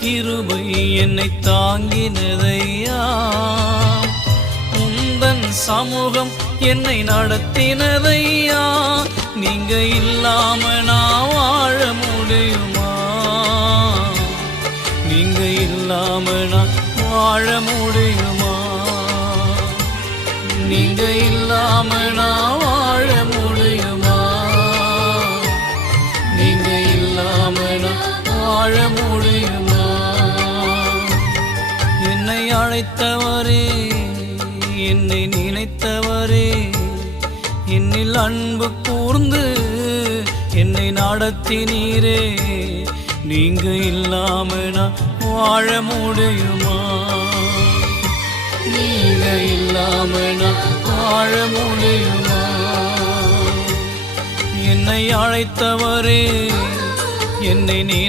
கிருபை என்னை தாங்கினதையா, உந்தன் சமூகம் என்னை நடத்தினதையா. நீங்க இல்லாம நான் வாழ முடியுமா? நீங்க இல்லாம நான் வாழ முடியுமா? நீங்க இல்லாம நான் வாழ முடியுமா? நீங்க இல்லாம நான் வாழ முடியுமா? என்னை அழைத்தவரே, என்னை நினைத்தவரே, என்னில் அன்பு கூர்ந்து என்னை நடத்தினீரே. நீங்க இல்லாம நான் வாழ முடியுமா? நீங்க இல்லாம நான் வாழ முடியுமா? என்னை அழைத்தவரே, என்னை